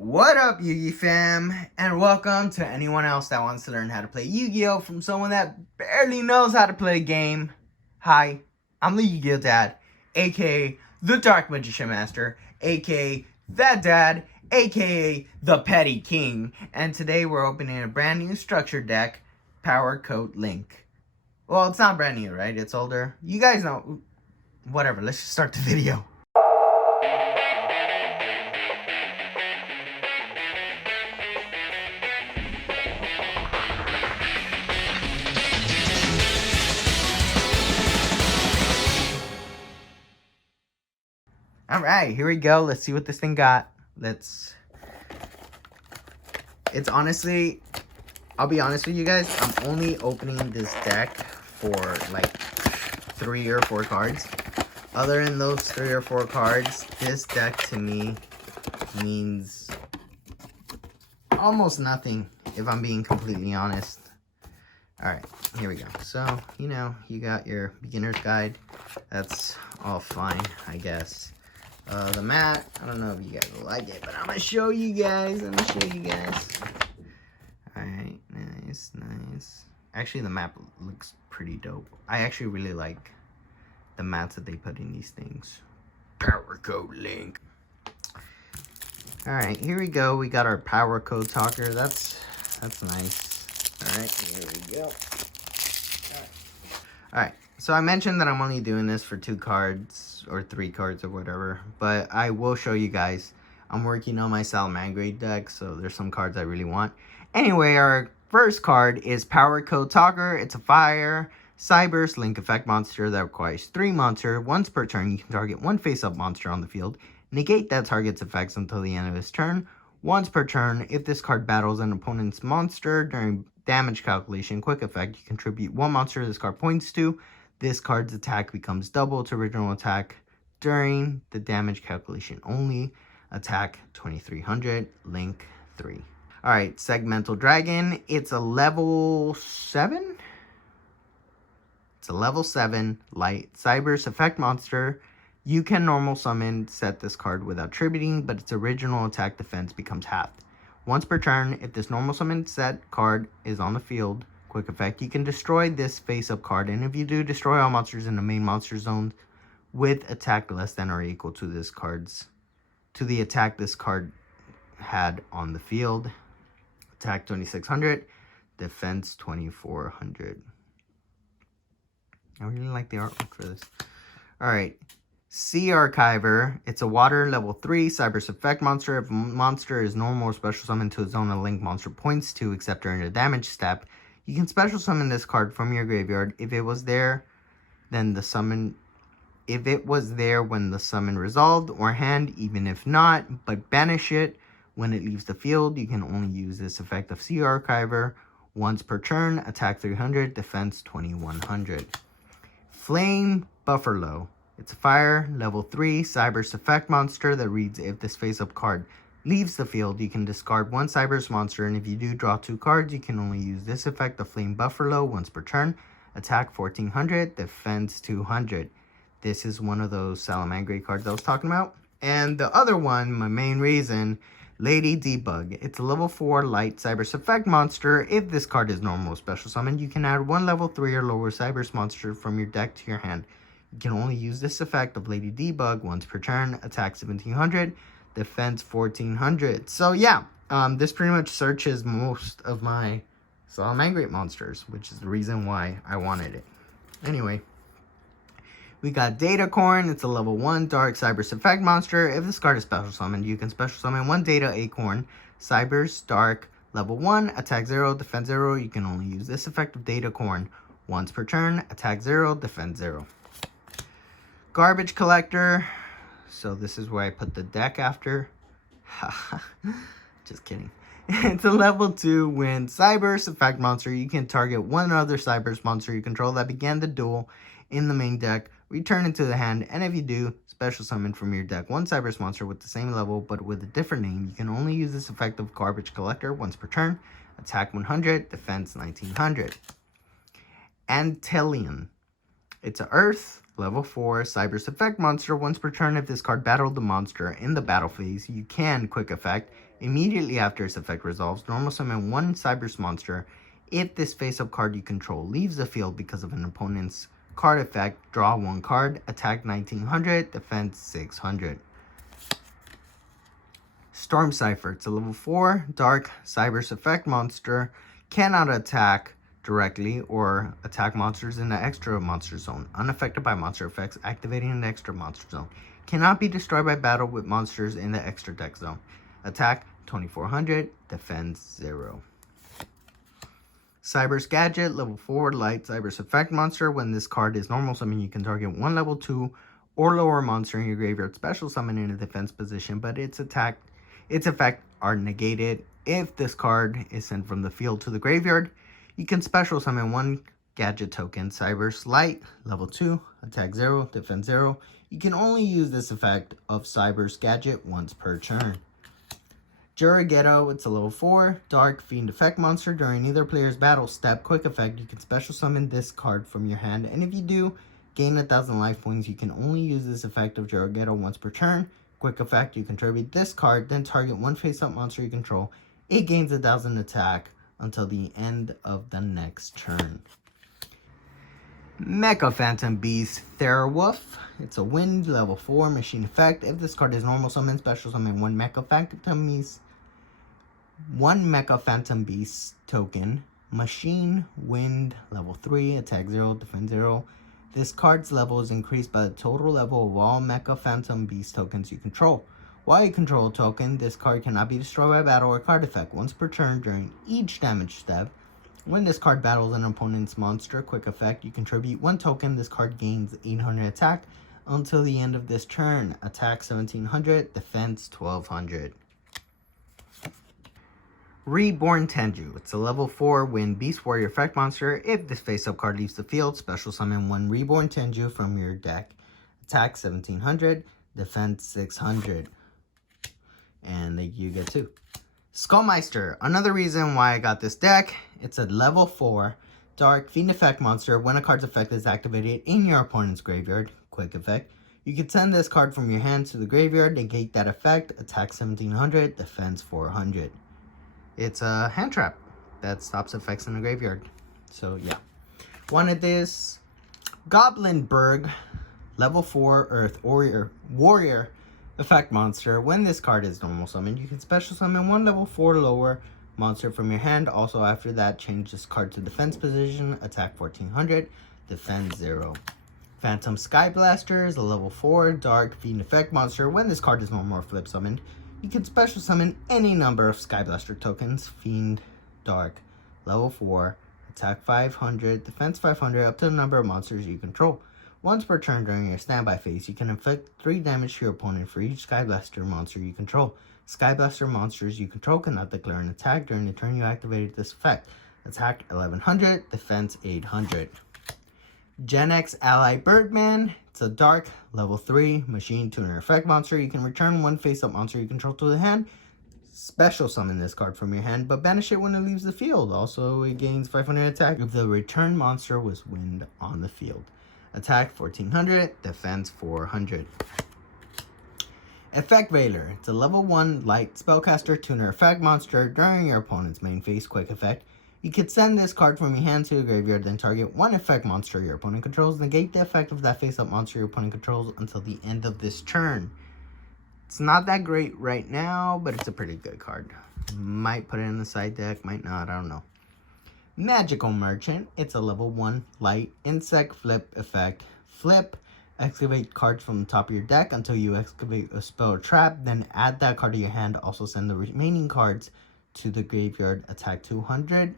What up, Yugi fam, and welcome to anyone else that wants to learn how to play Yu-Gi-Oh from someone that barely knows how to play a game. Hi, I'm the Yu-Gi-Oh dad, aka the Dark Magician Master, aka that dad, aka the Petty King, and today we're opening a brand new structure deck, Powercode Link. Well, it's not brand new, right? It's older. You guys know. Whatever, let's just start the video. Alright, here we go. Let's see what this thing got. It's honestly, I'll be honest with you guys, I'm only opening this deck for like 3 or 4 cards. Other than those 3 or 4 cards, this deck to me means almost nothing, if I'm being completely honest. Alright, here we go. So, you got your beginner's guide. That's all fine, I guess. The mat, I don't know if you guys will like it, but I'm gonna show you guys. Alright, nice. Actually, the map looks pretty dope. I actually really like the mats that they put in these things. Powercode Link. Alright, here we go. We got our Powercode talker. That's nice. Alright, here we go. Alright, so I mentioned that I'm only doing this for 2 cards or 3 cards or whatever, but I will show you guys. I'm working on my Salamangreat deck, so there's some cards I really want. Anyway, our first card is Powercode Talker. It's a fire Cyberse Link effect monster that requires 3 monster. Once per turn, you can target 1 face-up monster on the field. Negate that target's effects until the end of his turn. Once per turn, if this card battles an opponent's monster during damage calculation quick effect, you contribute 1 monster this card points to. This card's attack becomes double to original attack during the damage calculation only. Attack 2300, Link 3. Alright, Segmental Dragon. It's a level 7? It's a level 7 light Cyberse effect monster. You can normal summon set this card without tributing, but its original attack defense becomes halved. Once per turn, if this normal summon set card is on the field, quick effect, you can destroy this face-up card, and if you do, destroy all monsters in the main monster zone with attack less than or equal to the attack this card had on the field. Attack 2600, defense 2400. I really like the artwork for this. Alright, Sea Archiver. It's a water level 3 Cyberse effect monster. If a monster is normal or special summoned to a zone a link monster points to, except during a damage step, you can special summon this card from your graveyard. If it was there, when the summon resolved, or hand, even if not, but banish it when it leaves the field. You can only use this effect of Sea Archiver once per turn. Attack 300, defense 2100. Flame Buffalo. It's a fire level 3 Cyberse effect monster that reads, if this face-up card leaves the field, you can discard 1 Cyberse monster, and if you do draw 2 cards, you can only use this effect of Flame Buffalo once per turn. Attack 1400, defense 200. This is one of those Salamangreat cards I was talking about. And the other one, my main reason, Lady Debug. It's a level 4 light Cyberse effect monster. If this card is normal or special summoned, you can add 1 level 3 or lower Cyberse monster from your deck to your hand. You can only use this effect of Lady Debug once per turn. Attack 1700, defense 1400. So yeah, this pretty much searches most of my Salamangreat monsters, which is the reason why I wanted it. Anyway, we got Datacorn. It's a level 1 dark Cyberse effect monster. If this card is special summoned, you can special summon 1 Data Acorn Cyberse dark level 1, attack 0, defense 0. You can only use this effect of Datacorn once per turn. Attack 0, defense 0. Garbage Collector. So this is where I put the deck after. Just kidding. It's a level 2 when Cyberse effect monster. You can target 1 other Cyberse monster you control that began the duel in the main deck. Return it to the hand, and if you do, special summon from your deck 1 Cyberse monster with the same level but with a different name. You can only use this effect of Garbage Collector once per turn. Attack 100, defense 1900. Antelion. It's a Earth level 4 Cyberse effect monster. Once per turn, if this card battled the monster in the battle phase, you can quick effect. Immediately after its effect resolves, normal summon one Cyberse monster. If this face-up card you control leaves the field because of an opponent's card effect, draw one card, attack 1900, defense 600. Storm Cipher. It's a level 4 dark Cyberse effect monster. Cannot attack directly or attack monsters in the extra monster zone. Unaffected by monster effects activating in the extra monster zone. Cannot be destroyed by battle with monsters in the extra deck zone. Attack 2400, defense 0. Cyberse Gadget, level 4 light Cyberse effect monster. When this card is normal summon, you can target one level 2 or lower monster in your graveyard, special summon in a defense position, but its effect are negated. If this card is sent from the field to the graveyard, you can special summon one gadget token. Cyberse Light, level 2, attack 0, defense 0. You can only use this effect of Cyberse Gadget once per turn. YuGiOh, it's a level 4 dark fiend effect monster. During either player's battle step quick effect, you can special summon this card from your hand, and if you do, gain 1000 life points. You can only use this effect of YuGiOh once per turn. Quick effect, you contribute this card, then target one face-up monster you control. It gains 1000 attack until the end of the next turn. Mecha Phantom Beast Therawolf. It's a wind level 4 machine effect. If this card is normal summon, special summon one Mecha Phantom Beast token. Machine Wind level 3, attack 0, defense 0. This card's level is increased by the total level of all Mecha Phantom Beast tokens you control. While you control a token, this card cannot be destroyed by battle or card effect once per turn during each damage step. When this card battles an opponent's monster, quick effect, you contribute one token. This card gains 800 attack until the end of this turn. Attack 1700, defense 1200. Reborn Tenju. It's a level 4 wind beast warrior effect monster. If this face-up card leaves the field, special summon one Reborn Tenju from your deck. Attack 1700, defense 600. And you get 2. Skullmeister. Another reason why I got this deck. It's a level 4 dark fiend effect monster. When a card's effect is activated in your opponent's graveyard, quick effect, you can send this card from your hand to the graveyard, negate that effect, attack 1700, defense 400. It's a hand trap that stops effects in the graveyard. So yeah. Wanted this. Goblinberg, level 4 Earth Warrior effect monster. When this card is normal summoned, you can special summon one level 4 lower monster from your hand. Also after that, change this card to defense position, attack 1400, defense 0. Phantom Sky Blaster is a level 4 dark fiend effect monster. When this card is normal or flip summoned, you can special summon any number of Sky Blaster tokens. Fiend Dark, level 4, attack 500, defense 500, up to the number of monsters you control. Once per turn during your standby phase, you can inflict 3 damage to your opponent for each Sky Blaster monster you control. Sky Blaster monsters you control cannot declare an attack during the turn you activated this effect. Attack 1100, defense 800. Gen X Ally Birdman. It's a dark level 3 machine tuner effect monster. You can return one face-up monster you control to the hand. Special summon this card from your hand, but banish it when it leaves the field. Also, it gains 500 attack if the return monster was wind on the field. Attack 1400, defense 400. Effect Veiler. It's a level 1 light spellcaster tuner effect monster. During your opponent's main phase quick effect, you can send this card from your hand to the graveyard, then target one effect monster your opponent controls. Negate the effect of that face-up monster your opponent controls until the end of this turn. It's not that great right now, but it's a pretty good card. Might put it in the side deck, might not, I don't know. Magical Merchant. It's a level 1 light insect flip effect. Flip, excavate cards from the top of your deck until you excavate a spell or trap, then add that card to your hand. Also send the remaining cards to the graveyard. Attack 200,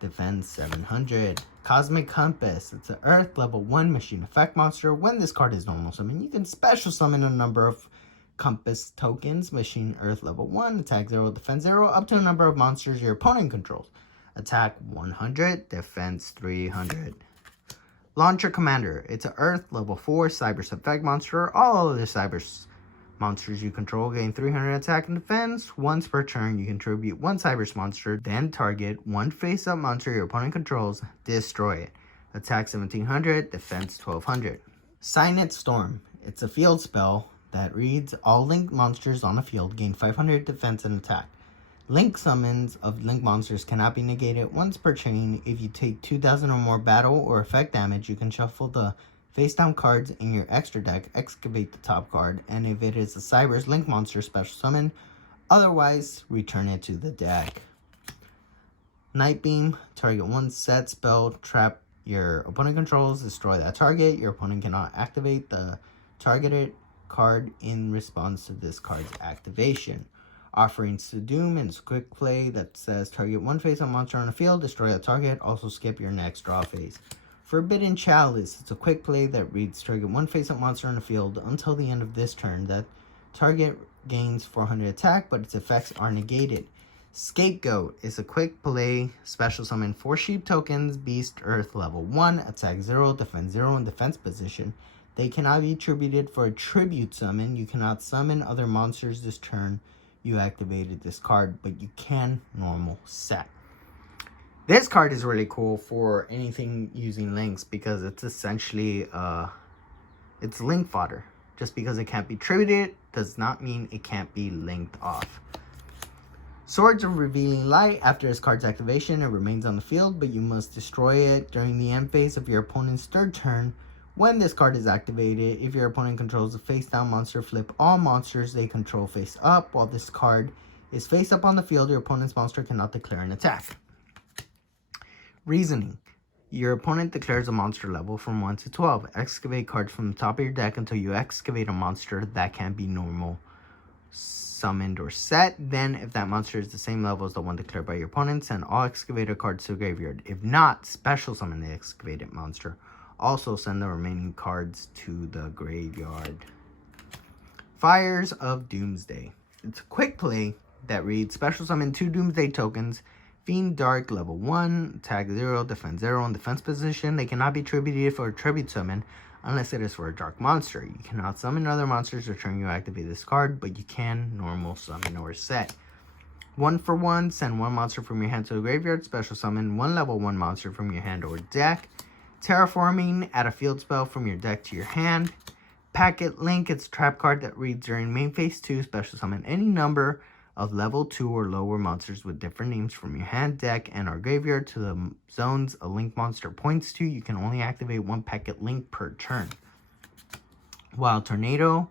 defense 700. Cosmic Compass. It's an Earth level 1 machine effect monster. When this card is normal summon, you can special summon a number of Compass tokens. Machine Earth level 1, attack 0, defense 0, up to a number of monsters your opponent controls. Attack 100, defense 300. Launcher Commander. It's an Earth level 4 Cyberse effect monster. All other Cyberse monsters you control gain 300 attack and defense. Once per turn, you contribute one Cyberse monster, then target one face-up monster your opponent controls, destroy it. Attack 1700, defense 1200. Signet Storm. It's a field spell that reads all linked monsters on the field gain 500 defense and attack. Link summons of link monsters cannot be negated once per chain. If you take 2,000 or more battle or effect damage, you can shuffle the face down cards in your extra deck, excavate the top card, and if it is a Cyber's link monster, special summon. Otherwise, return it to the deck. Night Beam, target one set spell trap your opponent controls, destroy that target. Your opponent cannot activate the targeted card in response to this card's activation. Offerings to Doom is a quick play that says target one face-up monster on the field, destroy a target, also skip your next draw phase. Forbidden Chalice, it's a quick play that reads target one face-up monster on the field until the end of this turn. That target gains 400 attack, but its effects are negated. Scapegoat is a quick play, special summon 4 sheep tokens, beast earth level 1, attack 0, defense 0 in defense position. They cannot be attributed for a tribute summon. You cannot summon other monsters this turn you activated this card, but you can normal set. This card is really cool for anything using links because it's essentially it's link fodder. Just because it can't be tributed does not mean it can't be linked off. Swords of Revealing Light, after this card's activation, it remains on the field, but you must destroy it during the end phase of your opponent's third turn. When this card is activated, if your opponent controls a face-down monster, flip all monsters they control face up. While this card is face up on the field, your opponent's monster cannot declare an attack. Reasoning. Your opponent declares a monster level from 1 to 12. Excavate cards from the top of your deck until you excavate a monster that can be normal summoned or set. Then, if that monster is the same level as the one declared by your opponent, send all excavated cards to the graveyard. If not, special summon the excavated monster. Also, send the remaining cards to the graveyard. Fires of Doomsday. It's a quick play that reads special summon 2 Doomsday tokens. Fiend Dark level 1, attack 0, defense 0 in defense position. They cannot be attributed for a tribute summon unless it is for a dark monster. You cannot summon other monsters the turn you activate this card, but you can normal summon or set. 1 for 1, send 1 monster from your hand to the graveyard. Special summon 1 level 1 monster from your hand or deck. Terraforming, add a field spell from your deck to your hand. Packet Link, it's a trap card that reads during main phase 2, special summon any number of level 2 or lower monsters with different names from your hand, deck, and or graveyard to the zones a link monster points to. You can only activate 1 Packet Link per turn. Wild Tornado,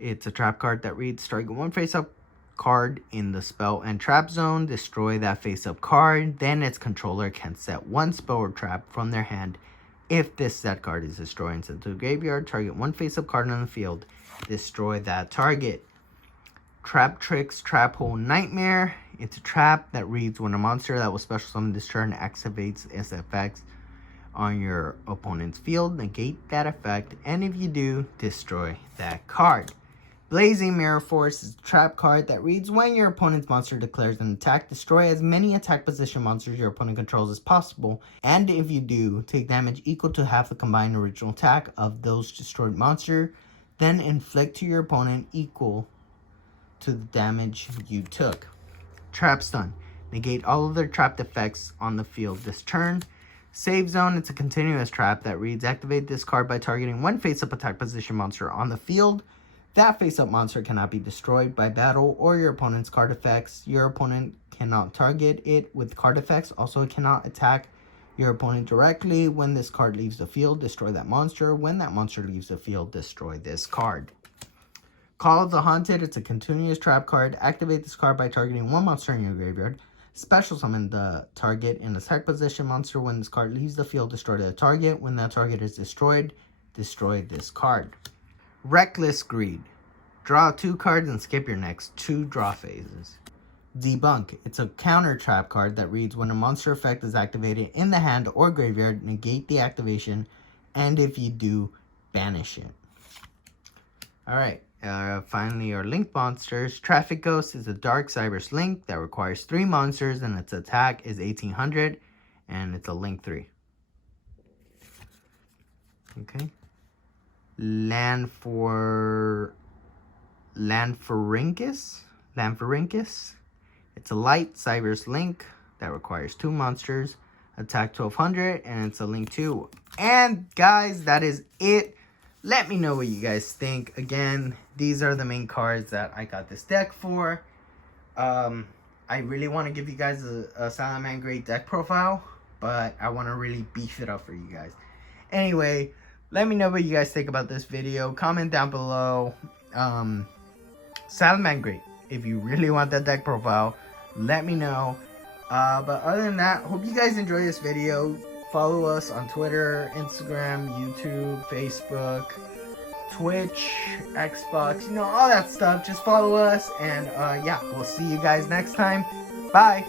it's a trap card that reads target 1 face-up card in the spell and trap zone, destroy that face-up card, then its controller can set 1 spell or trap from their hand. If this set card is destroyed and sent to the graveyard, target 1 face-up card on the field, destroy that target. Trap Tricks Trap Hole Nightmare. It's a trap that reads when a monster that was special summoned this turn activates its effects on your opponent's field, negate that effect, and if you do, destroy that card. Blazing Mirror Force is a trap card that reads when your opponent's monster declares an attack, destroy as many attack position monsters your opponent controls as possible, and if you do, take damage equal to half the combined original attack of those destroyed monster, then inflict to your opponent equal to the damage you took. Trap Stun. Negate all of their trapped effects on the field this turn. Save Zone. It's a continuous trap that reads activate this card by targeting 1 face-up attack position monster on the field. That face-up monster cannot be destroyed by battle or your opponent's card effects. Your opponent cannot target it with card effects. Also, it cannot attack your opponent directly. When this card leaves the field, destroy that monster. When that monster leaves the field, destroy this card. Call of the Haunted, it's a continuous trap card. Activate this card by targeting 1 monster in your graveyard. Special summon the target in attack position monster. When this card leaves the field, destroy the target. When that target is destroyed, destroy this card. Reckless Greed. Draw 2 cards and skip your next 2 draw phases. Debunk. It's a counter trap card that reads when a monster effect is activated in the hand or graveyard, negate the activation, and if you do, banish it. Alright. Finally, our link monsters. Traffic Ghost is a dark Cyber's link that requires 3 monsters and its attack is 1800 and it's a link 3. Okay. Lanforincus. It's a light Cyber's link that requires 2 monsters, attack 1200, and it's a link 2. And guys, that is it. Let me know what you guys think. Again, these are the main cards that I got this deck for. I I really want to give you guys a Silent Grade deck profile, but I want to really beef it up for you guys. Anyway, let me know what you guys think about this video. Comment down below. Silent Grade, if you really want that deck profile, let me know. But other than that, hope you guys enjoy this video. Follow us on Twitter, Instagram, YouTube, Facebook, Twitch, Xbox, you know, all that stuff. Just follow us, and yeah, we'll see you guys next time. Bye.